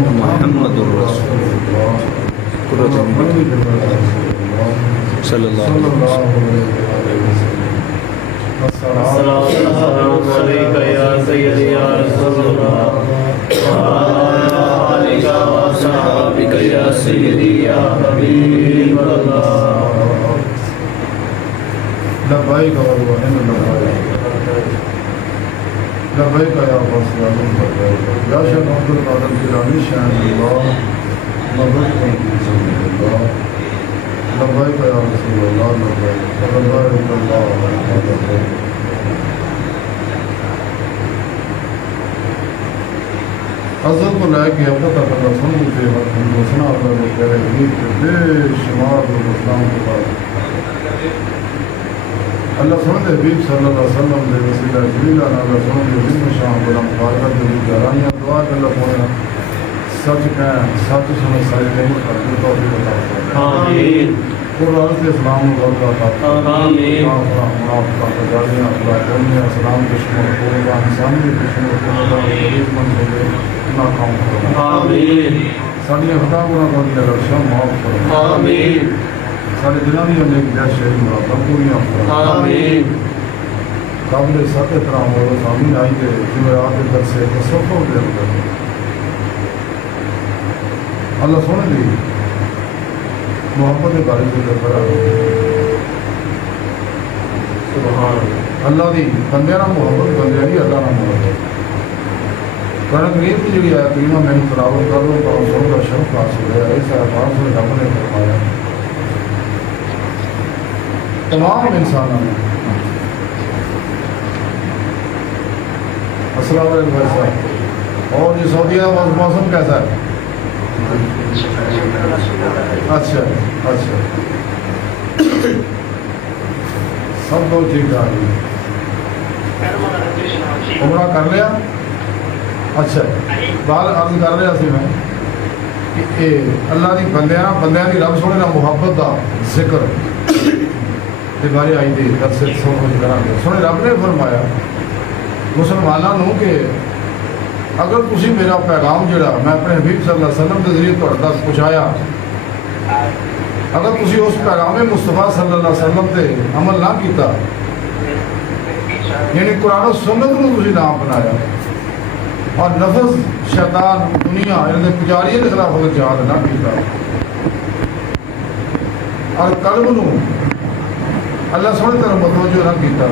محمد رسول اللہ صلی اللہ علیہ وسلم. السلام علیکم یا سیدی یا رسول اللہ علیک و صحابک یا سیدی یا حبیب اللہ. لبیک اللہم لبیک لبیک یا رسول اللہ یا شیخ عبد القادر جیلانی شان اللہ لبیک اللہ لبیک یا رسول اللہ لبیک لبیک اللہ لبیک. حضرت کو لائے کہ اب تک اللہ سنو سے حسنہ اللہ نے کہہ رہے ہیں کہ بے شمار اسلام کے بعد اللہ سنت حبیب صلی اللہ علیہ وسلم نے وسیلہ جلیلہ اللہ سنت جن شاہ بلام فارغت جلیل جارانیہ دعا کہ اللہ سنیا سچ کہیں سچ سنیں سچ نہیں کرتے تو بھی بتا سکتے. آمین. قرآن سے اسلام و غلطہ تھا آمین. منافقہ تجاریاں اخلاق کرنیاں اسلام دشمن قرآن انسانی دشمن قرآن غریب منصوبے ناکام کرنا. آمین. ساری خطا گناہ کو دی لرشاں معاف کرنا. آمین. سارے دلوں کی انیک جیس شہری مرادہ پوریاں کرنا. آمین. قابل ساتھ احترام ہو سامنے آئی دے جمعرات در سے تصفوں دے اندر اللہ سونے دی محبت بارے سے ذکر ہے. سبحان اللہ دی بندے نہ محبت بندے دی اللہ نہ محبت. قرآن کریم کی جڑی آیت کریمہ میں تلاوت کر رہا ہوں تو سو کا شرف حاصل ہے. ایسا احساس میں رب نے فرمایا تمام انسانوں نے. السلام علیکم بھائی صاحب. اور یہ سعودیہ کا موسم کیسا ہے؟ اچھا اچھا سب لوگ ٹھیک ٹھاک ہیں. عمرہ کر لیا؟ اچھا بات عرض کر رہا سی میں کہ اللہ کی بندیاں کی رب سونے کا محبت کا ذکر بارے آئی تھی درس سمجھ کر سونے رب نے فرمایا مسلمانوں کہ اگر تسی میرا پیغام جڑا میں اپنے حبیب صلی اللہ علیہ وسلم کے ذریعے تک پہنچایا اگر تسی اس پیغام مصطفیٰ صلی اللہ علیہ وسلم تے عمل نہ کیتا یعنی قرآن و سنت کو تسی نہ اپنایا اور نفس شیطان دنیا یعنی پجاری کے خلاف اگر جہاد نہ کیتا اور قلب نو اللہ سونے طرح متوجہ نہ کیتا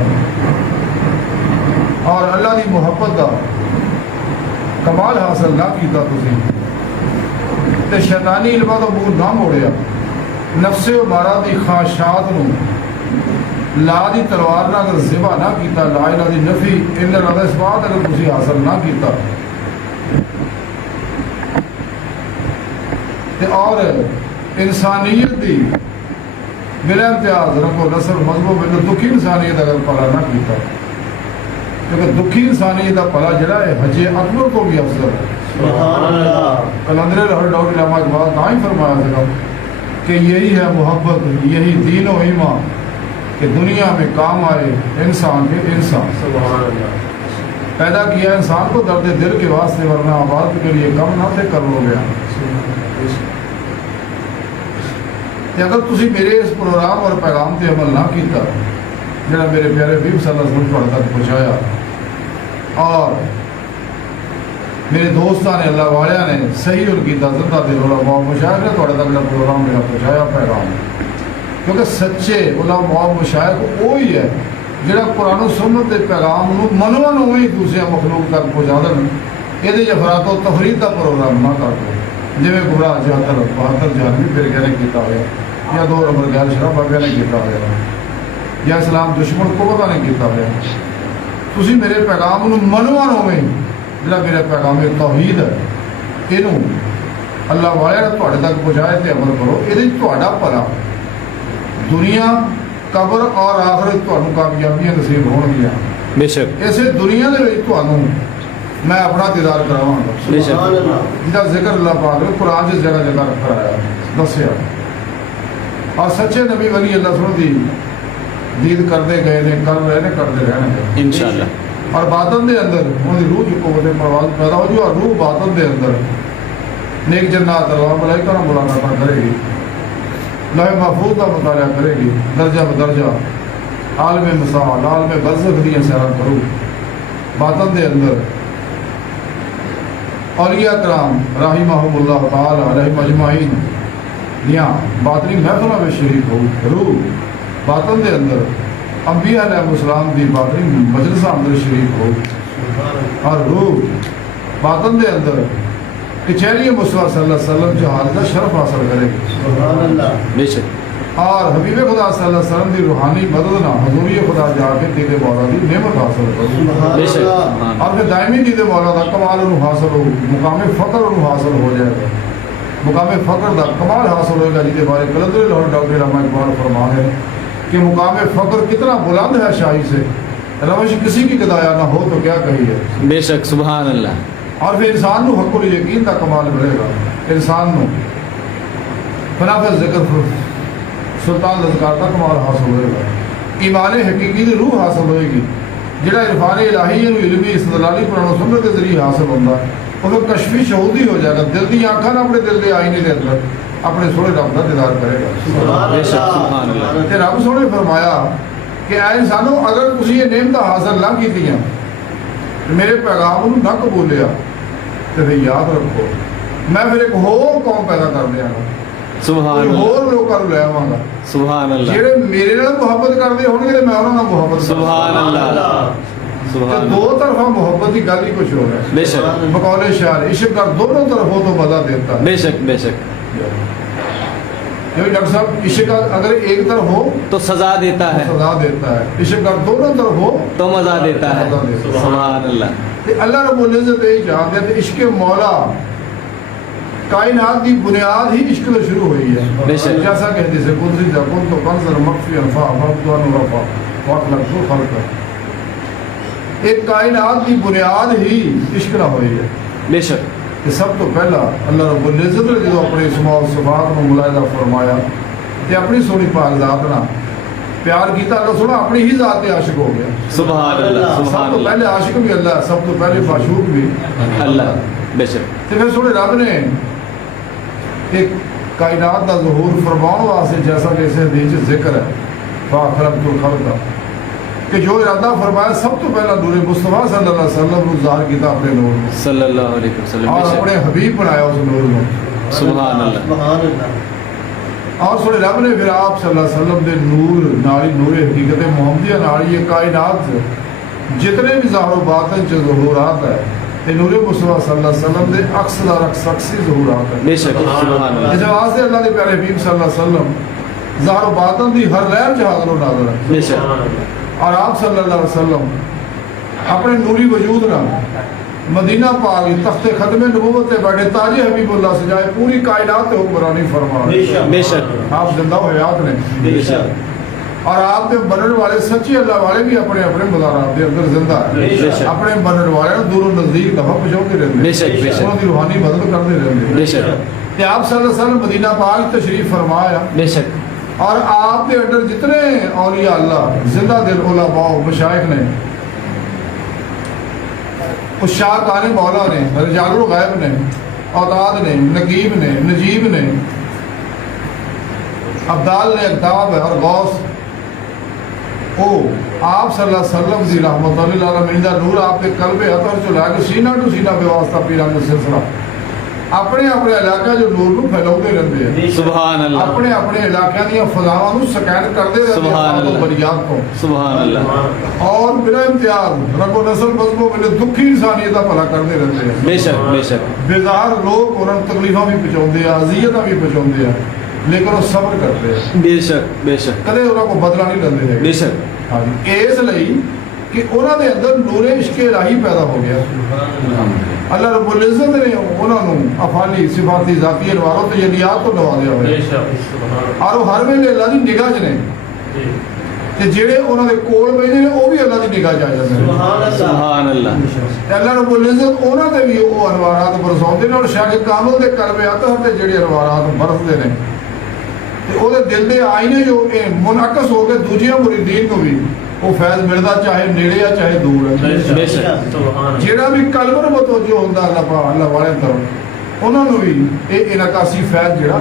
اور اللہ کی محبت کا کمال حاصل نہ کیتا تسی تے شیطانی علمہ تو بور نہ موڑیا نفس و مارا دی خواہشات نو لا دی تلوار نہ اگر ذبح نہ کیتا لا الہ دی نفی ان اللہ اس بات اگر تسی حاصل نہ کیتا تے اور انسانیت دی بلا امتیاز رنگ و نسل مذہب میں دکھی انسانیت اگر پلا نہ کیتا کیونکہ دکھی انسانیت کا پلا جڑا ہے حج اکبر کو بھی افضل ہے. سبحان اللہ. کلندر لاہور ڈاکٹر علامہ اقبال نہ ہی فرمایا تھا کہ یہی ہے محبت یہی دین و ایمان کہ دنیا میں کام آئے انسان کے انسان. سبحان اللہ. پیدا کیا انسان کو درد دل کے واسطے ورنہ آباد کے لیے کم نہ تھے کر لو گیا. اگر تسی میرے اس پروگرام اور پیغام تے عمل نہ کیتا جڑا میرے پیارے حبیب صلی اللہ علیہ وسلم تک پہنچایا اور میرے دوستاں نے اللہ والے نے صحیح اور کیتا زندہ دل علماء و مشائخ نے تھوڑے تک پروگرام میرا پہنچایا پیغام کیونکہ سچے علماء و مشائخ وہی ہے جڑا قرآن و سنت کے پیغام منوا وہی دوسرے مخلوق تک پہنچا دیں. یہ افراد و تفریح کا پروگرام نہ کر دو جی گمراہ جہادر بہادر جہانوی پھر نے کیتا ہوا یا دو عمر غیر شرف بابیا نے کیتا ہوا یا اسلام دشمن کو پتہ نہیں کیتا ہوا. تسی میرے پیغام منوا ہوئے جڑا میرا پیغام توحید ہے یہ اللہ والے نے تھوڑے تک پہنچائے تے عمل کرو یہ تھوڑا بھلا دنیا قبر اور آخرت تمہیں کامیابیاں نصیب ہون گیا. بے شک اسے دنیا دے وچ تمہیں میں اپنا دیدار کراواں گا جہاں ذکر اللہ پاک نے قرآن سے جگہ جگہ کرایا دسیا اور سچے نبی ولی اللہ سن دی دید کرتے گئے نے کر رہے نے کرتے رہنے انشاءاللہ. اور باطن دے اندر ان کی روح کی قوت پرواز پیدا ہو جو اور روح باطن دے اندر نیک جنات اللہ ملائکہ کا ملاقاتہ کرے گی، لوح محفوظ کا مطالعہ کرے گی، درجہ بدرجہ عالم مثال عالم برزخ دیا سیرا کرو، باطن دے اندر اولیاء کرام رحمہم اللہ تعالی علیہ مجمعین دیاں باطنی محفلہ میں شریک ہو، روح باطن دے اندر انبیاء علیہ السلام دی باطنی مجلسہ اندر شریک ہو، اور روح باطن دے اندر کچہری مصطفیٰ صلی اللہ علیہ وسلم جہاز کا شرف حاصل کرے گی، سبحان اللہ، بے شک اور حبیب خدا صلی اللہ علیہ وسلم دی روحانی مدد نہ حضوری خدا جا کے دید مولا دی نعمت حاصل کرو، سبحان بے شک اللہ، اور پھر دائمی دید مولا دا کمال انہوں حاصل ہو، مقام فقر انہوں حاصل ہو جائے گا، مقام فقر دا کمال حاصل ہوئے گا، جیتے بارے قلندر لاہور ڈاکٹر علامہ اقبال فرما ہے کہ مقام فقر کتنا بلند ہے شاہی سے، روش کسی کی گدایا نہ ہو تو کیا کہی ہے، بے شک سبحان اللہ، اور پھر انسان نو حق الیقین کا کمال ملے گا، انسان نو فنافع ذکر سلطان لذکار کا کمال حاصل ہوئے گا، ایمان حقیقی دی روح حاصل ہوئے گی، جڑا عرفان الہی ہے علمی استدلالی قرآن و سنت کے ذریعے حاصل ہوتا ہے، وہ کشفی شہودی ہو جائے گا، دل دی آنکھاں نہ اپنے دل دے آئینے دے اندر اپنے سونے رب کا دیدار کرے گا، سبحان بے شک سبحان اللہ، اللہ، تے رب سونے فرمایا کہ اے انسانوں اگر تسی یہ نعمت حاصل نہ کیتیاں میرے پیغام نہ قبولیا تو پھر یاد رکھو میں پھر ایک ہور قوم پیدا کر دیا گا، سبحان کوئی اللہ، ہور لوگوں لے آواں گا سبحان اللہ، جہے میرے نال محبت کرتے ہون گے میں انہاں نال محبت سبحان اللہ، سبحان اللہ، دو طرفہ محبت کی گل ہی کچھ ہو رہا ہے، بے شک بقول شاعر عشق کا دونوں طرفوں تو مزہ دیتا ہے، بے شک بے شک، کیونکہ ڈاکٹر صاحب عشق اگر ایک طرف ہو تو سزا دیتا ہے، سزا دیتا ہے، عشق کا دونوں طرف ہو تو مزہ دیتا ہے، مزہ دیتا ہے۔ سبحان اللہ، کہ اللہ رب العزت یہ چاہتے ہیں کہ عشق مولا کائنات کی بنیاد ہی عشق سے شروع ہوئی بے ہے، شک۔ جیسا کہ حدیث قدسی جا کن تو کنزر مخفی انفا مبدوان رفا وقت لگزو خلق، ایک کائنات کی بنیاد ہی عشق نہ ہوئی ہے، بے شک کہ سب تو پہلا اللہ رب العزت نے جو اپنے اسماء و صفات کو ملاحظہ فرمایا کہ اپنی سونی پاک ذات نہ پیار کیتا، اللہ سونا اپنی ہی ذات پہ عاشق ہو گیا، سبحان اللہ، سب سبحان تو اللہ، پہلے عاشق بھی اللہ ہے، سب تو پہلے معشوق بھی اللہ، بے شک تو پھر سونے رب نے ایک کائنات کا ظہور فرماؤ واسطے جیسا کہ اسے حدیث ذکر ہے فَأَخْرَجْتُ الْخَلْقَ کہ جو ارادہ فرمایا سب تو پہلا نور مصطفیٰ صلی اللہ علیہ وسلم کو ظاہر کیتا اپنے نور میں صلی اللہ علیہ وسلم، اور بے اپنے شک حبیب بنایا اس نور میں، سبحان اللہ، سبحان اللہ، اور سونے رب نے پھر آپ صلی اللہ علیہ وسلم دے نور ناری نور حقیقت محمدیہ ناری یہ کائنات جتنے بھی ظاہر و باطن چ ظہورات ہے یہ نور مصطفیٰ صلی اللہ علیہ وسلم دے اکثر اکثی ظہورات ہے، بے شک سبحان اس اللہ، واسطے اللہ کے پیارے حبیب صلی اللہ علیہ وسلم ظاہر و باطن دی ہر لہر چ حاضر و ناظر ہے، بے شک سبحان اللہ، اور آپ صلی اللہ علیہ وسلم اپنے نوری وجود نہ مدینہ پاک تخت ختم نبوت سے بیٹھے تاج حبیب اللہ سجائے پوری کائنات حکمرانی فرما بے شک، بے شک، آپ زندہ و حیات نے، بے شک، اور آپ کے بننے والے سچے اللہ والے بھی اپنے اپنے مزارات کے اندر زندہ بے ہے، شک، اپنے بننے والے دور و نزدیک دفعہ پہنچاتے رہتے بے شک، بے شک، انہوں کی روحانی مدد کرتے رہتے بے شک، کہ آپ صلی اللہ علیہ وسلم مدینہ پاک تشریف فرمایا، بے شک، اور آپ کے اندر جتنے اولیاء اللہ زندہ دل علماء مشائخ نے اشاق مولا نے رجال الغیب نے اوتاد نے نقیب نے نجیب نے ابدال نے اقتاب اور غوث او آپ صلی اللہ علیہ وسلم دی رحمت اللہ العالمین دا نور آپ کے قلب اطہر چ لا کے سینہ ٹو سینہ بے واسطہ پیران کا سلسلہ اپنے اپنے علاقہ جو نور نو پھیلاؤتے رہتے ہیں، سبحان اللہ، اپنے اپنے علاقے دیا فضاواں نو سکین کرتے رہتے سبحان ہیں اللہ، بریات کو، سبحان اللہ، اور بلا امتیاز رب و نسل مذہبوں میں دکھی انسانیت کا بھلا کرتے رہتے ہیں، بے شک بے شک، بیزار لوگ انہوں تکلیفاں بھی پہنچاتے ہیں، اذیتاں بھی پہنچاتے ہیں، لیکن وہ صبر کرتے ہیں، بے شک بے شک، کدے انہوں کو بدلہ نہیں لیندے ہیں، بے شک، ہاں جی اس لئی کہ انہوں نے اندر نور عشق الہی پیدا ہو گیا، اللہ رب العزت نے انہوں نے افعالی صفاتی ذاتی انواروں تو یدیات تو نوازیا ہوئے، بے شک، سبحان اللہ، اور وہ ہر ویلے اللہ کی نگاہ چ نے جی، کہ جڑے انہوں نے کول بیٹھے نے وہ بھی اللہ کی نگاہ چ آ جاتے ہیں، سبحان اللہ، سبحان اللہ، تے اللہ رب العزت انہوں نے بھی وہ انوارات برساؤندے نے، اور شاہ کامل دے قلب اطہر تے جڑے انوارات برسدے نے تے او دے دل دے آئینے جو منعکس ہو کے دوجیاں مریدین کو بھی وہ فیض ملدا چاہے نیڑے یا چاہے دور ہے، بے شک، سبحان اللہ، جیڑا بھی قلب نو متوجہ ہوندا اللہ والے طرف ਉਹਨਾਂ ਨੂੰ ਵੀ ਇਹ ਇਨਕਾਸੀ ਫੈਜ਼ ਜਿਹੜਾ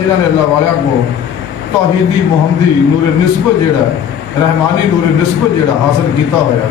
ਜਿਨ੍ਹਾਂ ਨੇ ਅੱਲਾਹ ਵਾਲਿਆਂ ਕੋ ਤੌਹੀਦੀ ਮੁਹੰਮਦੀ ਨੂਰ ਨਿਸਬਤ ਜਿਹੜਾ ਰਹਿਮਾਨੀ ਨੂਰ ਨਿਸਬਤ ਜਿਹੜਾ ਹਾਸਲ ਕੀਤਾ ਹੋਇਆ।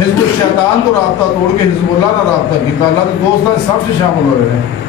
ਹਿਜ਼ਬ ਸ਼ੈਤਾਨ ਤੋਂ ਰਾਬਤਾ ਤੋੜ ਕੇ ਹਿਜ਼ਬੁੱਲਾ ਨਾਲ ਰਾਬਤਾ ਕੀਤਾ। ਅੱਲਾਹ ਦੇ ਦੋਸਤਾਂ ਸਭ ਸੇ ਸ਼ਾਮਲ ਹੋ ਰਹੇ ਨੇ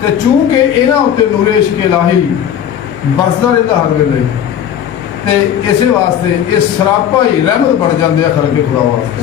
ਤੇ ਚੂੰਕਿ ਇਹਨਾਂ ਉੱਤੇ ਨੂਰ ਇਸ਼ਕ ਇਲਾਹੀ ਬਰਸਦਾ ਰਹਿੰਦਾ ਹਰ ਵੇਲੇ ਤੇ ਇਸੇ ਵਾਸਤੇ ਇਹ ਸਰਾਪਾ ਹੀ ਰਹਿਮਤ ਬਣ ਜਾਂਦੇ ਆ ਖਲਕੇ ਖੁਦਾ ਵਾਸਤੇ।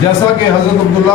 ਜੈਸਾ ਕਿ ਹਜ਼ਰਤ ਅਬਦੁੱਲਾ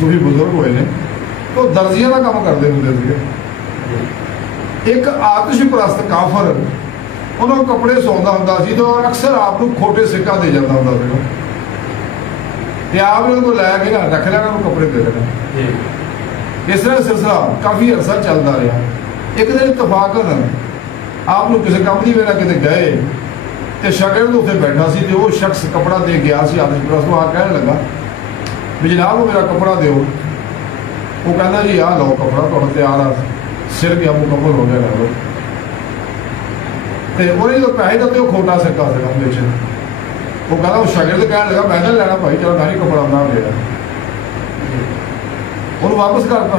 ਸੂਫੀ ਬਜ਼ੁਰਗ ਹੋਏ ਨੇ ਉਹ ਦਰਜ਼ੀਆਂ ਦਾ ਕੰਮ ਕਰਦੇ ਹੁੰਦੇ ਸੀਗੇ। ਇੱਕ ਆਤਿਸ਼ ਪ੍ਰਸਤ ਕਾਫਰ ਉਹਨਾਂ ਨੂੰ ਕੱਪੜੇ ਸੌਂਦਾ ਹੁੰਦਾ ਸੀ ਤੇ ਉਹ ਅਕਸਰ ਆਪ ਨੂੰ ਖੋਟੇ ਸਿੱਕਾ ਦੇ ਜਾਂਦਾ ਹੁੰਦਾ ਸੀਗਾ ਤੇ ਆਪ ਨੇ ਉਹਨੂੰ ਲੈ ਕੇ ਨਾ ਰੱਖ ਲੈਣਾ, ਉਹਨੂੰ ਕੱਪੜੇ ਦੇ ਦੇਣਾ। ਇਸ ਤਰ੍ਹਾਂ ਸਿਲਸਿਲਾ ਕਾਫੀ ਅਰਸਾ ਚੱਲਦਾ ਰਿਹਾ। ਇੱਕ ਦਿਨ ਇਤਫਾਕਨ ਆਪ ਨੂੰ ਕਿਸੇ ਕੰਮ ਦੀ ਵੇਲਾ ਕਿਤੇ ਗਏ ਤੇ ਸ਼ਾਗਿਰਦ ਉੱਥੇ ਬੈਠਾ ਸੀ ਤੇ ਉਹ ਸ਼ਖਸ ਕੱਪੜਾ ਦੇ ਗਿਆ ਸੀ ਆਤਿਸ਼ ਪ੍ਰਸਤ ਨੂੰ। ਆ ਕਹਿਣ ਲੱਗਾ ਵੀ ਜਨਾਬ ਉਹ ਮੇਰਾ ਕੱਪੜਾ ਦਿਓ। ਉਹ ਕਹਿੰਦਾ ਜੀ ਆਹ ਲਓ ਕੱਪੜਾ ਤੁਹਾਡਾ ਤਿਆਰ ਆ, ਸਿਰ ਗਿਆ ਮੁਕੰਮਲ ਹੋ ਗਿਆ ਲੈ ਲਓ। ਤੇ ਉਹਨੇ ਜਦੋਂ ਪੈਸੇ ਦਿੱਤੇ ਉਹ ਖੋਟਾ ਸਿੱਕਾ ਸੀਗਾ ਵਿੱਚ। ਉਹ ਕਹਿੰਦਾ ਉਹ ਸ਼ਾਗਿਰਦ ਕਹਿਣ ਲੱਗਾ ਮੈਂ ਤਾਂ ਲੈਣਾ ਭਾਈ, ਚਲੋ ਮੈਂ ਨਹੀਂ ਕੱਪੜਾ ਬਣਾ ਲਿਆ। ਉਹਨੂੰ ਵਾਪਸ ਕਰਤਾ।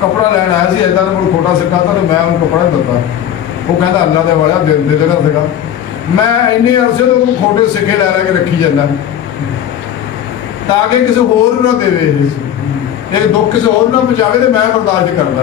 ਕੱਪੜਾ ਲੈਣ ਆਇਆ ਸੀ, ਏਦਾਂ ਦਾ ਮੈਨੂੰ ਖੋਟਾ ਸਿੱਕਾ ਤਾਂ ਮੈਂ ਉਹਨੂੰ ਕੱਪੜਾ ਦਿੱਤਾ। ਉਹ ਕਹਿੰਦਾ ਅੱਲਾ ਦੇ ਵਾਲਿਆ ਦੇ ਦੇਣਾ ਸੀਗਾ, ਮੈਂ ਇੰਨੇ ਅਰਸੇ ਤੋਂ ਉਹਨੂੰ ਖੋਟੇ ਸਿੱਕੇ ਲੈ ਲੈ ਕੇ ਰੱਖੀ ਜਾਂਦਾ ਤਾਂ ਕਿ ਕਿਸੇ ਹੋਰ ਨੂੰ ਨਾ ਦੇਵੇ, ਇਹ ਦੁੱਖ ਕਿਸੇ ਹੋਰ ਨੂੰ ਨਾ ਪਹੁੰਚਾਵੇ ਤੇ ਮੈਂ ਬਰਦਾਸ਼ਤ ਕਰਦਾ।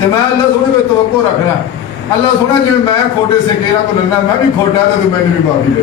ਤੇ ਮੈਂ ਅੱਲਾ ਸੋਹਣੇ ਕੋਈ ਤਵੱਕੋ ਰੱਖਣਾ। ਅੱਲਾ ਸੋਹਣਾ ਜਿਵੇਂ ਮੈਂ ਖੋਟੇ ਸਿੱਕੇ ਇਹਨਾਂ ਕੋਲ ਲੈਣਾ, ਮੈਂ ਵੀ ਖੋਟਾ ਤੇ ਤੂੰ ਮੈਨੂੰ ਵੀ ਮਾਫੀ ਦੇ,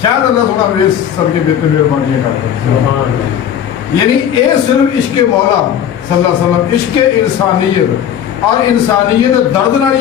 ਸ਼ਾਇਦ ਅੱਲਾ ਸੋਹਣਾ ਮੇਰੇ ਸਦਕੇ ਬੇਹਤਰ ਮਿਹਰਬਾਨੀਆਂ ਕਰਦਾ। یعنی یہ صرف عشق مولا صلی اللہ علیہ وسلم عشق انسانیت اور انسانیت درد نال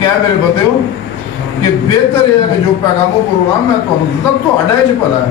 کہ اے میرے بندے ہو کہ بہتر ہے کہ جو پیغام و پروگرام میں تہاڈا وچ بھلا ہے،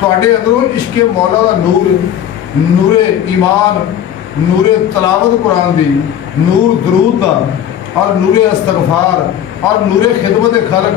تہاڈے اندروں عشق مولا دا نور، نور ایمان، نور تلاوت قرآن دی، نور درود دا اور نور استغفار اور نور خدمت خلق،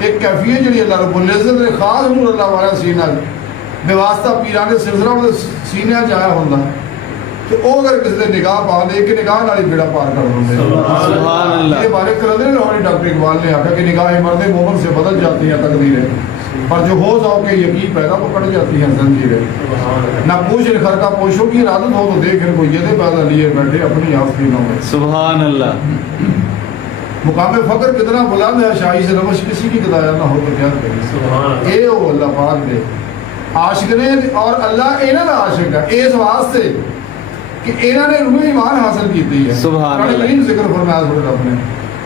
ایک کیفیت جڑی اللہ رب العزت نے خاص نور اللہ والا سینہ بے واسطہ پیران دے سلسلہ دے سینہ جایا ہوندا کہ او اگر کسی دے نگاہ پا لے کہ نگاہ نال ہی بیڑا پار کر دے۔ سبحان اللہ یہ بارے کر دے لاہوری ڈاکٹر اقبال نے آکھا کہ نگاہیں مرد مومن سے بدل جاتی ہیں تقدیریں، پر جو ہو جاؤ کہ یقین پیدا تو کٹ جاتی ہیں زنجیریں۔ نہ پوچھ خر کا پوچھو کی ارادت ہو تو دیکھ کو یہ پیدا لیے بیٹھے اپنی آستینوں میں۔ سبحان اللہ مقام فخر کتنا بلند ہے، شاہی سے روش کسی کی گدایا نہ ہو تو کیا کرے۔ اے او اللہ پاک دے عاشق نے اور اللہ انہاں دا عاشق ہے اس واسطے کہ انہاں نے روح ایمان حاصل کیتی ہے۔ سبحان اللہ۔ قرآن ذکر فرمایا سورۃ رب نے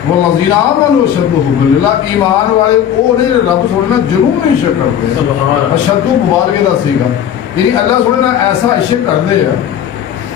والذین آمنوا اشد حبا للہ، ایمان والے وہ نے رب سونے جنون نہیں عشق کرتے، اشد مبالغے دا سیگا، یعنی اللہ سونے ایسا عشق کرتے ہیں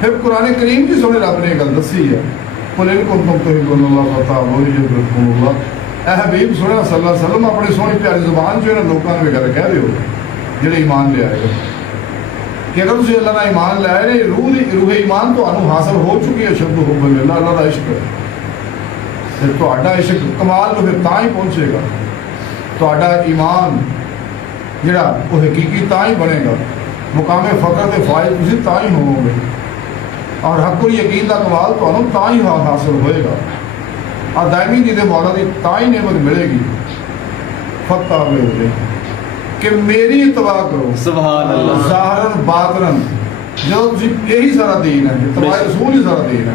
پھر قرآن کریم کی سونے رب نے گل دسی ہے قل ان کنتم تحبون اللہ فتابعونی یحببکم اللہ۔ اے حبیب سونے صلی اللہ علیہ وسلم اپنی سونی پیاری زبان جو ہے نا لوگوں نے وغیرہ کہہ رہے ہو جڑے ایمان لے آئے گا کہ اگر تسی اللہ نے ایمان لے آئے روح ایمان تو انہوں حاصل ہو چکی ہے شد حب اللہ، اللہ دا عشق ہے، پھر تو آڈا عشق کمال تو پھر تاں ہی پہنچے گا، تو آڈا ایمان جڑا وہ حقیقی تاں ہی بنے گا، مقام فخر دے فائد تسی تاں ہی ہو گے، اور حق یقین دا کمال تو انہوں تاں ہی حاصل ہوئے گا، اور دائمی دیدے مولا دی تاں ہی نعمت ملے گی۔ فتح ہوئے ہوئے کہ میری اتباع کرو سبحان اللہ ظاہرن باطنن، جب تسی یہی سارا دین ہے، اتباع رسول ہی سارا دین ہے،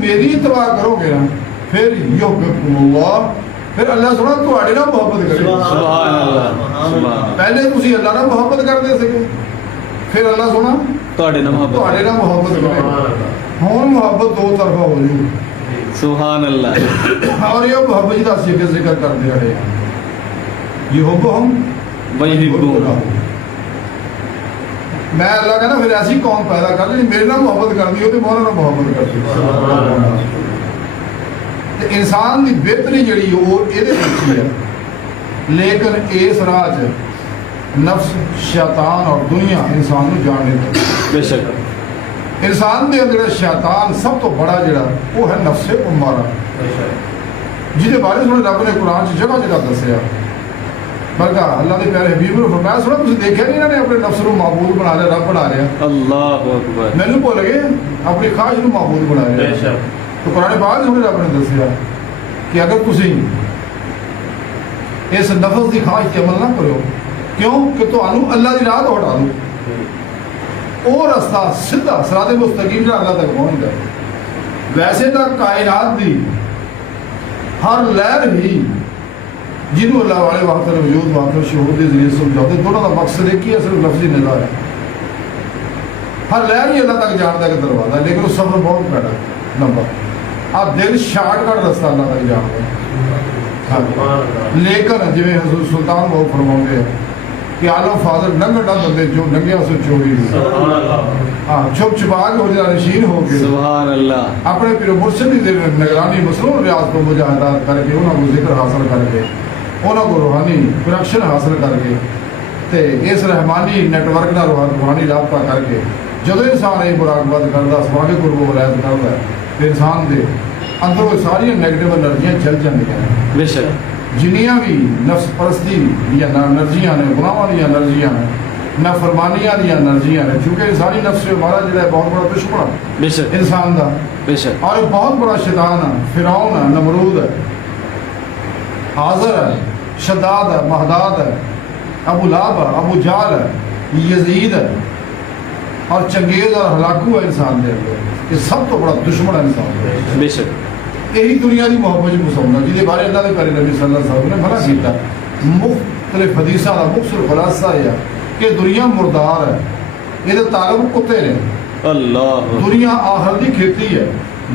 میری اتباع کرو گے نا پھر یحببکم اللہ، پھر اللہ سونا تہاڈے نال محبت کرے گا۔ سبحان اللہ سبحان پہلے تسی اللہ نال محبت کرتے سکے، پھر اللہ سونا تواڈے نال محبت تہاڈے نال محبت کرے گا۔ ہن محبت دو طرفہ ہو جائے سبحان اللہ اور یہ محبت کا ذکر کر دیا ہے یہ ہو ہم ویحبون میں اللہ کہنا پھر ایسی قوم پیدا کر دی میرے نال محبت کر دی ہو تو مولا نال محبت کر دی۔ انسان کی بہتری جڑی وہ یہ ہے لیکن اس راہ نفس شیطان اور دنیا انسان کو جان نہیں دے بے شک انسان دے اندر شیطان سب تو بڑا جڑا وہ ہے نفس امارہ جہدے بارے میں رب نے قرآن سے جگہ جگہ دسیا بلکہ اللہ کے پیارے حبیب نے فرمایا سنا تم دیکھا نہیں انہوں نے اپنے نفس کو معبود بنا لیا رب بنا لیا اللہ اکبر مینو بول گئے اپنی خواہش کو معبود بنا لیا تو قرآن پاک سے رب نے دسیا کہ اگر تسی اس نفس کی خواہش کی عمل نہ کرو کیوں کہ تو اللہ کی راہ تو ہٹا دو وہ رستہ سیدھا صراط مستقیم جو اللہ تک پہنچ جائے ویسے تو کائنات دی ہر لہر ہی جنہوں اللہ والے وقت وجود واقع شہود کے ذریعے سمجھاتے دونوں کا مقصد ایک ہی ہے صرف لفظی نظر ہے ہر لہر ہی اللہ تک جانتا ہے کہ دروازہ ہے لیکن وہ سفر بہت پیڑا ہے نمبر آپ دل شارٹ کٹ رستہ اللہ تک جانتا ہے لیکن جی حضور سلطان وہ فرماؤں گے کہ عالم فاضل ننگا نہ بندے جو ننگیا سے چوری ہاں چھپ چھپا کے ہو جائے نشین ہو کے سبحان اللہ اپنے پیر مرشد کی نگرانی مصروف ریاض کو مجاہدات کر کے انہوں کو ذکر حاصل کر کے انہوں کو روحانی پروڈکشن حاصل کر کے تے اس رحمانی نیٹ ورک کا روحانی رابطہ کر کے جدو انسان یہ مراقبت کرتا سواگے کو ولایت کرتا ہے تو انسان دے اندر وہ ساری نیگیٹو انرجیاں چل جاندیاں ہیں بے شک جنیاں بھی نفس پرستی یا انرجیاں نے گناہاں دی انرجیاں نے نافرمانیاں دی انرجیاں نے چونکہ انسانی نفس ہمارا جڑا ہے بہت بڑا دشمن بے شک انسان دا بے شک اور ایک بہت بڑا شیطان ہے فرعون ہے نمرود ہے حاضر ہے شداد ہے مہداد ہے ابو لہب ہے ابو جہل ہے یزید ہے اور چنگیز اور ہلاکو ہے انسان دے اندر یہ سب تو بڑا دشمن ہے انسان دے بے شک یہی دنیا کی محبت کو سمجھنا جی بارے اللہ کے پیارے نبی صلی اللہ علیہ وسلم نے منع کیتا مختلف حدیثاں کا مختصر خلاصہ یہ کہ دنیا مردار ہے یہ تعلق کتے نے اللہ دنیا آخر کی کھیتی ہے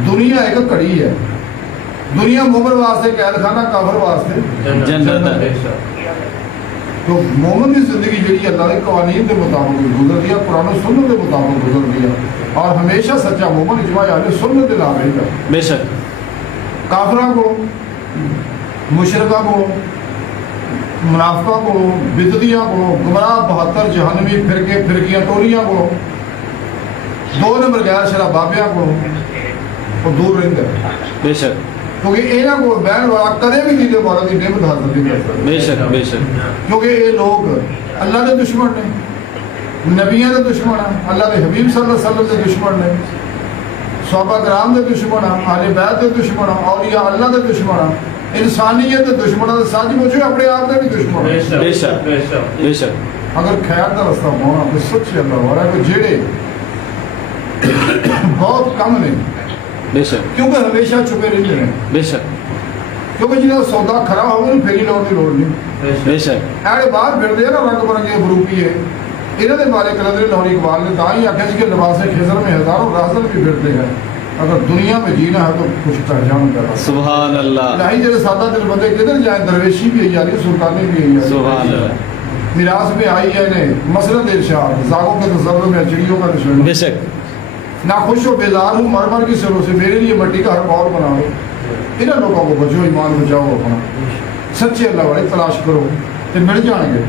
دنیا ایک کڑی ہے دنیا مومن واسطے قید خانہ کافر واسطے جنت ہے تو مومن کی زندگی جہی اللہ کے قوانین کے مطابق گزر دیا قرآن و سنت کے مطابق گزر دیا اور ہمیشہ سچا مومن اجماع اہل سنت کے نام ہے بے شک کافرہ کو مشرقہ کو منافقہ کو بدعتیاں کو گمراہ 72 جہنمی فرقے فرقیاں ٹولیاں کو 2 نمبر غیر شرع بابیاں کو دور رہتے ہیں بے شک کیونکہ یہاں کو بہن والا کدے بھی نہیں دے والا کی نعمت حاصل نہیں کر سکتا بے شک بے شک کیونکہ یہ لوگ اللہ کے دشمن نے نبیوں کے دشمن ہیں اللہ کے حبیب صلی اللہ علیہ وسلم کے دشمن نے صحابہ کرام کے دشمن ہیں اہل بیت کے دشمن ہیں اولیاء اللہ کے دشمن ہیں انسانیت کے دشمن ہیں سچ مچ اپنے آپ کے بھی دشمن ہیں بے شک بے شک اگر خیر کا رستہ ہونا تو سچے اللہ ہو رہا ہے کہ جڑے بہت کم نے بے شک کیونکہ ہمیشہ چھپے رہتے ہیں بے شک کیونکہ جنہیں سودا خراب ہوگا نا پھیری لوٹ کی لوڑ نہیں بے شک ایڑے باہر پھرتے ہیں نا رنگ برنگے بروپی ہے انہوں نے بارے قلندر لاہوری اقبال نے تاں ہی آخیا کہ لباس خضر میں ہزاروں رازل بھی پھرتے ہیں اگر دنیا میں جینا ہے تو کچھ پہچان کرنا سبحان اللہ نہیں جیسے سادہ دل بندے کدھر جائیں درویشی بھی آئی ہے سلطانی بھی آئی ہے سبحان اللہ میراث میں آئی ہے انہیں مسرت ارشاد زاغوں کے تصور میں چڑیوں کا نشان بے شک نہ خوش ہو بیزار ہوں مر مر کی سروں سے میرے لیے مٹی کا ہر پاؤ بنا لو انہیں لوگوں کو بچو ایمان بچاؤ اپنا سچے اللہ والے تلاش کرو تو مل جائیں گے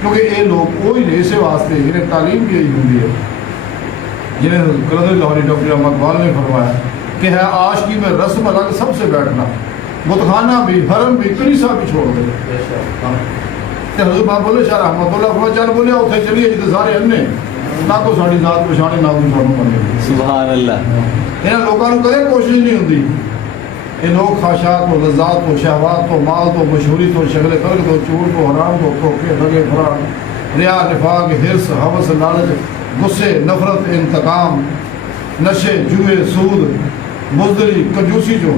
کیونکہ یہ لوگ وہی نے اسے واسطے انہیں تعلیم بھی یہی ہوتی ہے جنہیں قلندر لاہوری ڈاکٹر احمد اقبال نے فرمایا کہ ہے عاشقی میں رسم الگ سب سے بیٹھنا بتخانہ بھی حرم بھی کلیسا بھی چھوڑ دے حضور باب بولے شاہ رحمت اللہ فرما چل بولے اتنے چلیے جتنے سارے انے نہ کوئی ساری ذات پچھانے نہ کوئی سانو بنے سبحان اللہ یہاں لوگوں کو کدے کوشش نہیں ہوتی یہ لوگ خواہشات و لذات و شہوات و مال تو مشہوری تو شکل قلب تو چور تو حرام تو دھوکے دھگے فراڈ ریا نفاق حرص حوث لالچ غصے نفرت انتقام نشے جوئے سود بزدلی کنجوسی جو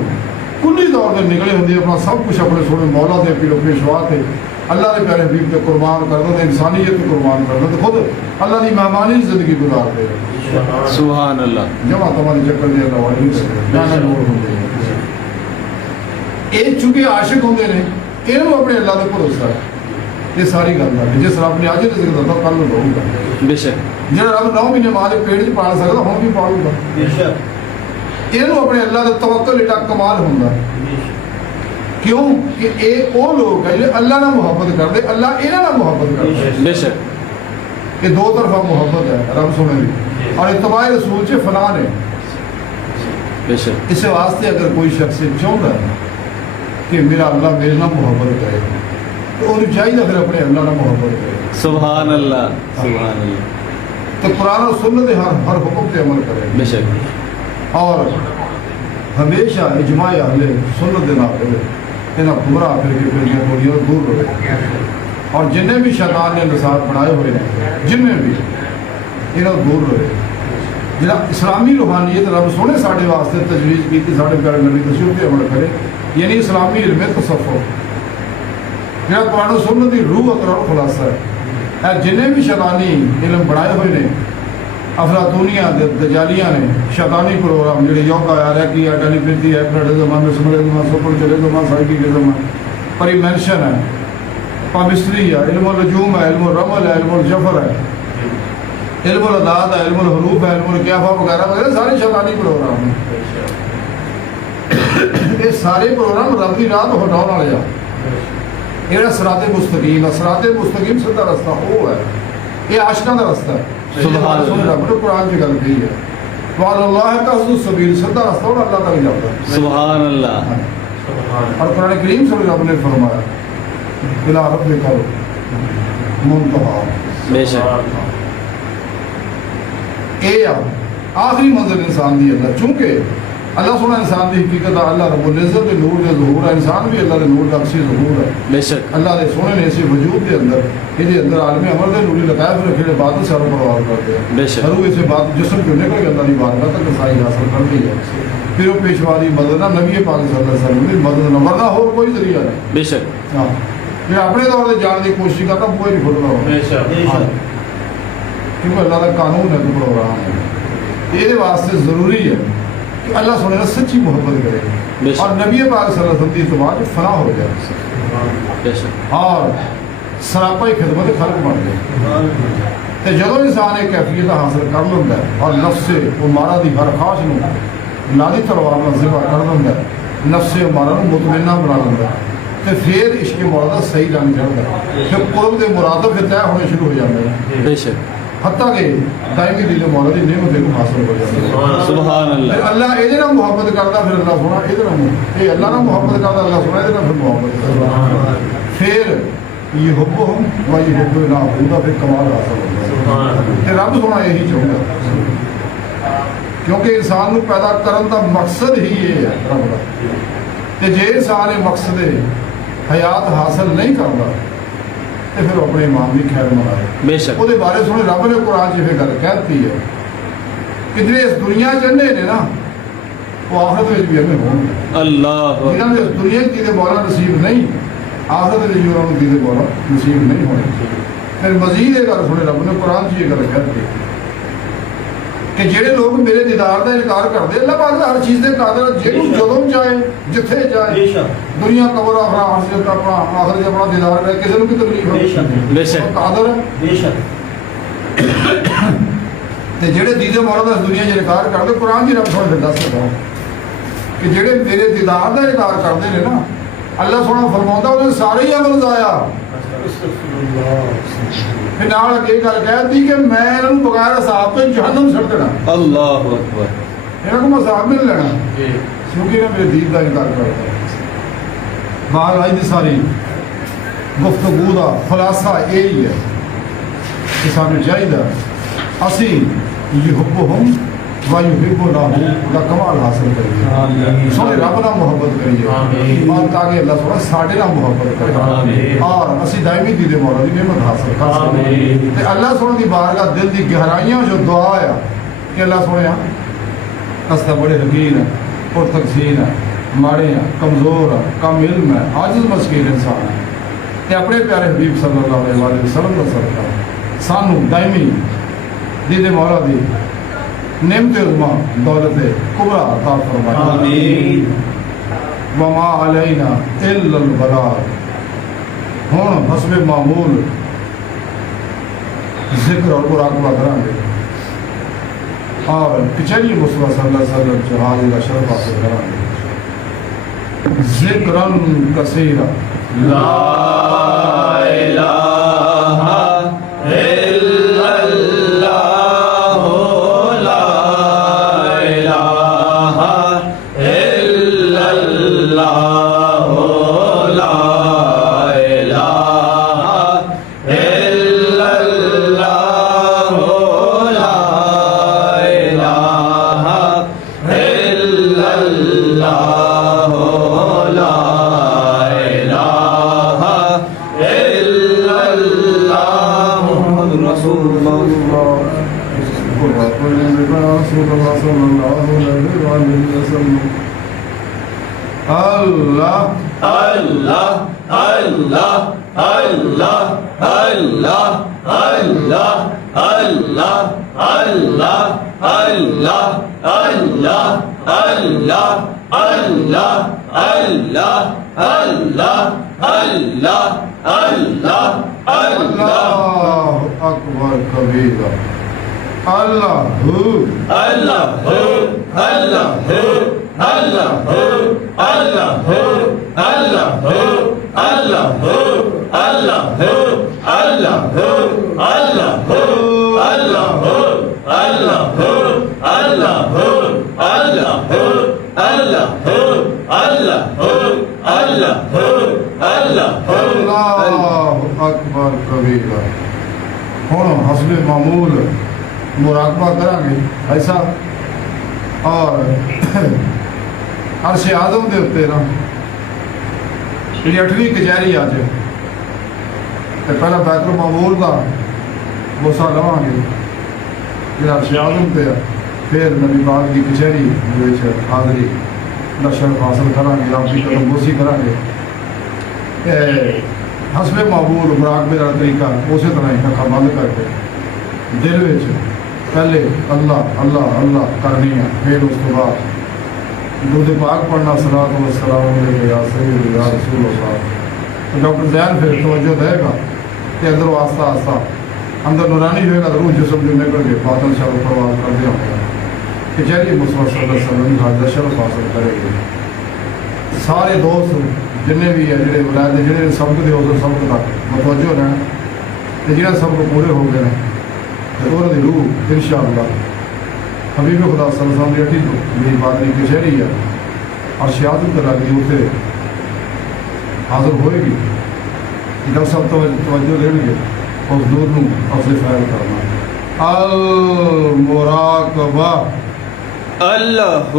کلی طور پر نکلے ہوتی اپنا سب کچھ اپنے سونے مولا دے پیرو پیشوا تھے اللہ کے پیارے حبیب کے قربان کرتا تھا انسانیت کو قربان کرتا تھا خود اللہ کی مہمانی زندگی گزارتے سبحان اللہ جمع تمہاری چکر دے اللہ والی یہ چونکہ عاشق ہوتے ہیں یہ اپنے اللہ کے بھروسہ ہے یہ ساری گل ہے جس رب نے اج رزق دتا کل نو دوں گا بے شک جڑا رب 9 مہینے ماں کے پیٹ چ پال سکتا ہوں بھی پالوں گا بے شک یہ اپنے اللہ کے توکل ایڈا کمال ہوندا کیوں کہ یہ وہ لوگ ہیں جو اللہ نہ محبت کرتے، اللہ یہاں نہ محبت کرتے. بے شک یہ دو طرفہ محبت ہے رب سونے کی، اور اتباع رسول سے فلاں ہے. بے شک اس واسطے اگر کوئی شخص چاہتا ہے کہ میرا اللہ میرے نہ محبت کرے تو انہوں چاہیے پھر اپنے اللہ نہ محبت کرے. سبحان اللہ سبحان اللہ. تو قرآن و سنت کے ہر حکم پہ عمل کرے، بے شک اور ہمیشہ اجماع اہل سنت کے نام رہے، یہاں گمراہ پھر کے پھر گوڑیوں دور رہے. اور جنہیں بھی شیطان نے نصاب بنائے ہوئے ہیں، جنہیں بھی یہاں دور رہے. جہاں اسلامی روحانیت رب سونے ساڑھے واسطے تجویز کی تھی، ساڑھے پیارے نبی تشریف پہ عمل کرے، یعنی اسلامی علم تصوف جہاں قرآن و سنت کی روح اثر اور خلاصہ ہے. جنہیں بھی شیطانی علم بنائے ہوئے نے، افلاطونیاں دجالیاں نے شیطانی پروگرام جڑے یوگا آ رہا کی ٹیلی پیتھی ہے، پلیٹزم، میسمرزم، سوپرچلزم، سائیکیزم، پریمینشن ہے، پامسٹری ہے، علم النجوم ہے، علم الرمل ہے، علم الجفر ہے، علم العداد ہے، علم الحروف ہے، علم القیافہ وغیرہ وغیرہ سارے شیطانی پروگرام ہیں. یہ سارے پروگرام رب کی راہ تو ہٹاؤ والے آ. یہ صراط مستقیم ہے، صراط مستقیم سیدھا رستہ وہ ہے، یہ عاشقاں کا رستہ ہے. سبحان اللہ. رب نے قرآن کی گل کی ہے، وعلی اللہ قصد السبیل، سیدھا رستہ اور اللہ تک جاتا ہے. سبحان اللہ. اور قرآن کریم سے رب نے فرمایا الی ربک المنتہی. بے شک اے آخری منزل انسان دی اللہ، چونکہ اللہ سونا انسان دی حقیقت ہے، اللہ رب العزت دے نور دے ظہور ہے، انسان بھی اللہ دے نور دا اکسی ظہور ہے. بے شک اللہ دے سونے نے اسی وجود دے اندر یہ اندر عالم عمر دے نوری لطائف رکھے بات ساروں پرواز کرتے ہیں. بے شک. ہر اسے بات جسم کیوں نکل کے اللہ کی بات تک رسائی حاصل کرتی ہے. پھر وہ پیشواری مدد نہ نبی پاک صلی اللہ علیہ وسلم کی مدد نہ، ورنہ اور کوئی ذریعہ نہیں. بے شک ہاں میں اپنے طور سے جان کی کوشش کرتا ہوں، کوئی نہیں کھل رہا ہوں کیونکہ اللہ کا قانون ہے تو پروگرام ہے. یہ واسطے ضروری ہے کہ اللہ سونے نے سچی محبت بے کرے شک. اور نبی پاک صلی اللہ علیہ وسلم کی اتباع فنا ہو جائے بے شک اور سراپائی خدمت خلق بن گئے. تو جدو انسان ایک کیفیت حاصل کر لینا ہے اور نفس سے وہ مارا دی ہر خواہش نو نادی تلوار میں ذبح کر لینا ہے، نفس سے مارا نو مطمئنہ بنا لینا ہے، تو پھر عشق مرادہ صحیح جان چڑھتا ہے، پھر قرب دے مرادہ پھر طے ہونے شروع ہو جاتے ہیں، بے شک حتیٰ کہ دائمی دل مولا دی نعمت کو حاصل ہو جاتا ہے. سبحان پھر اللہ. اللہ یہ نہ محبت کرتا، پھر اللہ سونا یہ اللہ نہ محبت کرتا، اللہ سونا یہ پھر محبت کرتا. پھر یہ حب ہم و یہ حب نہ ہوگا، پھر کمال حاصل ہوگا. کہ رب سونا یہی چاہتا، کیونکہ انسان کو پیدا کرنے کا مقصد ہی یہ ہے رب کا. کہ جے انسان یہ مقصد حیات حاصل نہیں کرتا تو پھر اپنے ایمان بھی خیر منائے. بے شک وہ بارے سنے رب نے قرآن جی گل کہتی ہے کہ جی اس دنیا چنے نے نا وہ آخرت میں بھی ہمیں ہوں گے. اللہ جنہوں نے اس دنیا کی دیدے مولا نصیب نہیں، آخرت میں بھی انہوں نے دیدے مولا نصیب نہیں ہونے. پھر مزید یہ گل سنے رب نے قرآن جی گل کہتی کہ جہے لوگ میرے دیدار کا انکار کرتے، اللہ پاک ہر چیز کے قادر جہوں جدوں چاہے جتھے چاہے دنیا قبر اپنا حاصل اپنا آخر اپنا دیدار کرے، کسی کو تکلیف ہو بے شک قادر ہے. تے جڑے دیدے مولا کا اس دنیا چ انکار کرتے، قرآن کی رب سونے دس سکتا کہ جڑے میرے دیدار کا انکار کرتے ہیں نا، اللہ سونا فرماتا انہیں سارے ہی عمل ضائع. پھر نال اگے گل کہتی کہ میں انہوں بغیر حساب تو جہنم سٹ دینا، اللہ اکبر. انہوں کو میں حساب نہیں لینا کیونکہ انہیں میرے دین کا انکار کرتا ہے. بات آئی دی ساری گفتگو کا خلاصہ یہی ہے کہ سانو چاہیے اسی یہ حب ہم و یحبونہ کا کمال حاصل کریے، سونے رب نہ محبت کریے اور تاکہ اللہ سونا ساڈے نہ محبت کرے اور اسی دائمی دیدے مولا دی نعمت حاصل کر سکیں. تے اللہ سونے دی بارگاہ دل دی گہرائیاں جو دعا ہے کہ اللہ سونے استا بڑے حقیر ہیں، پر تقسیم ہے، ماڑے ہیں، کمزور ہے، کم علم ہے، عاجز مسکین انسان ہے. تے اپنے پیارے حبیب صلی اللہ علیہ وسلم کا صدقہ سانو دائمی دیدے مولا دی نعمت عظما دولت کبرا عطا فرمائے. آمین. وما علینا الا البلاغ. ہن حسب معمول ذکر اور مراقبہ کریں گے اور کچہری مصطفیٰ صلی اللہ علیہ وسلم جہاز کا شرف حاصل کریں گے. ذکرن کثیرا لا الہ الا اللہ لا الہ الا اللہ لا الہ الا اللہ لا الہ الا اللہ لا الہ الا اللہ محمد رسول اللہ اللہ اللہ اللہ اللہ اللہ اللہ اللہ اللہ اللہ اللہ اللہ اللہ اللہ اللہ اللہ اللہ اللہ اکبر کبیرہ اللہ اللہ اللہ اللہ اللہ اللہ اللہ اللہ اللہ اللہ اکبر کبیرہ ہوں حسب معمول مراقبہ کریں گے ایسا اور عرش اعظم دے اتنے نا یہ 8ویں کچہری آج تے پہلا بیت المعمور دا بوسا لواں گے پھر عرش اعظم تے پھر نبی پاک دی کچہری وچ حاضری دا شرف حاصل کریں گے آپ کی قدم بوسی کریں گے حسب معمول مراقبے کا طریقہ اسی طرح ہی اکھاں بند کر کے دل وچ پہلے اللہ اللہ اللہ کرنی ہے پھر اس کے بعد درود پاک پڑھنا صلاۃ و سلام علیک یا سید یا رسول اللہ. تو ڈاکٹر زین پھر توجہ دے گا کہ اندر آہستہ آہستہ اندر نورانی ہوئے گا تو روح جسم جو نکل کے باطن سے پرواز کر دیا ہوگا کہ جیلی مصطفیٰ صلی اللہ علیہ وسلم کا شرف حاصل کرے گی. سارے دوست جن بھی ہے جڑے ولاد جڑے سبق دے اس سبق تک متوجہ رہنا کہ جہاں سبق پورے ہو گئے ہیں اور دی روح انشاءاللہ حبیب خدا صلی اللہ علیہ وسلم کی میری بادری کچہری ہے اور شہادت کر لگی اسے حاضر ہوئے گی. جب سب توجہ دیں گے اس دور نو افضل خیر کرنا. المراقبہ اللہ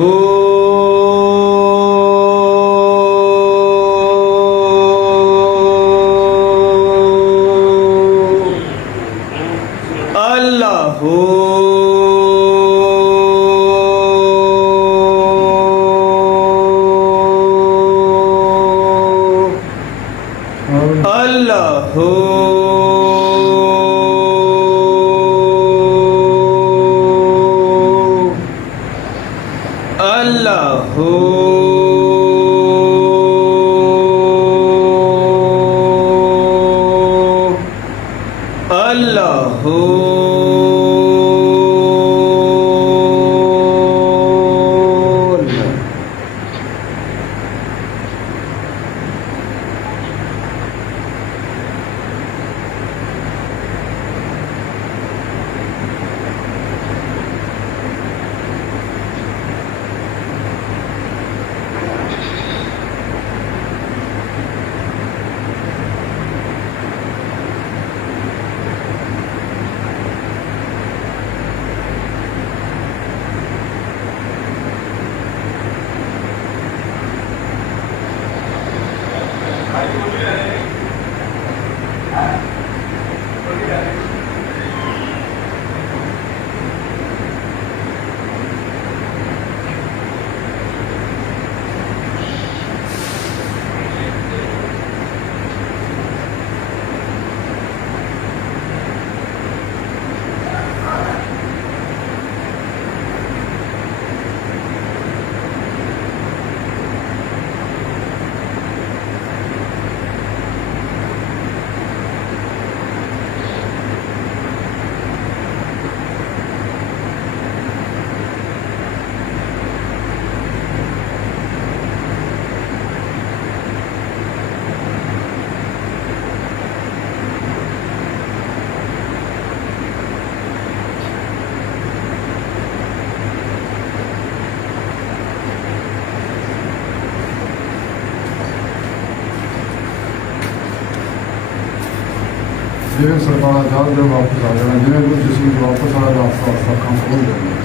جی سرکار جال دے واپس آ جانا جی کچھ جسم واپس آ جائے آستہ آستہ کام کھول دینا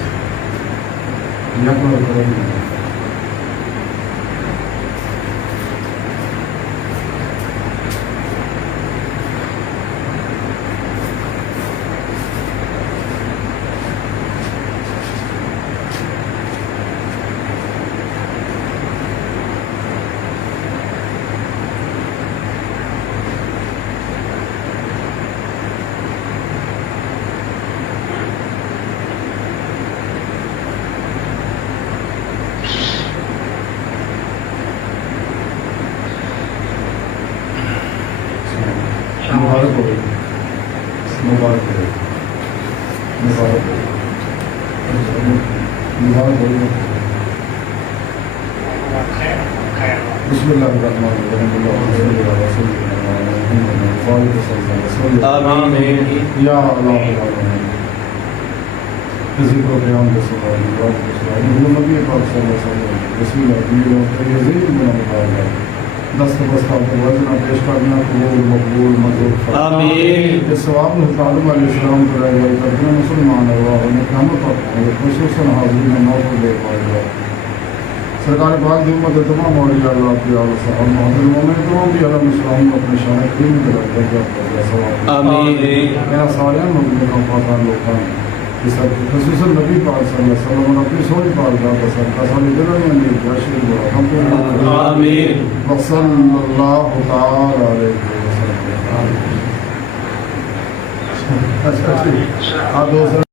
یک کریں گے مبارک ہو مبارک ہو مبارک ہو مبارک ہو بسم اللہ الرحمن الرحیم آمین یا اللہ ذکر و قیام کے سوال نبی پاک صلی اللہ علیہ وسلم بسم اللہ یزید بن اللہ دست بستہ وزنہ پیش کرنا قبول مقبول مضبوط آمین اس ثواب میں تعلیم علیہ السلام کرائے گا ترجمہ مسلمان ہے وہ ہمیں قیامت پر خصوصاً حاضرین موت دے پائے گا سرکار پاک دی امت تمام اولیاء اللہ کی آل صحابہ محمد مومن تمام بھی عالم اسلام اپنے شان کریم کے درجہ پر ثواب آمین میرا سارے مؤمنین کا پاک لوکاں خصوصاً نبی پاک صلی اللہ علیہ وسلم اپنی سوئی پاک ذات پسند کا سارے دلوں میں جاشر دعا ہم کو آمین وصلی اللہ تعالی علیہ وسلم. اچھا ٹھیک آپ دوسرے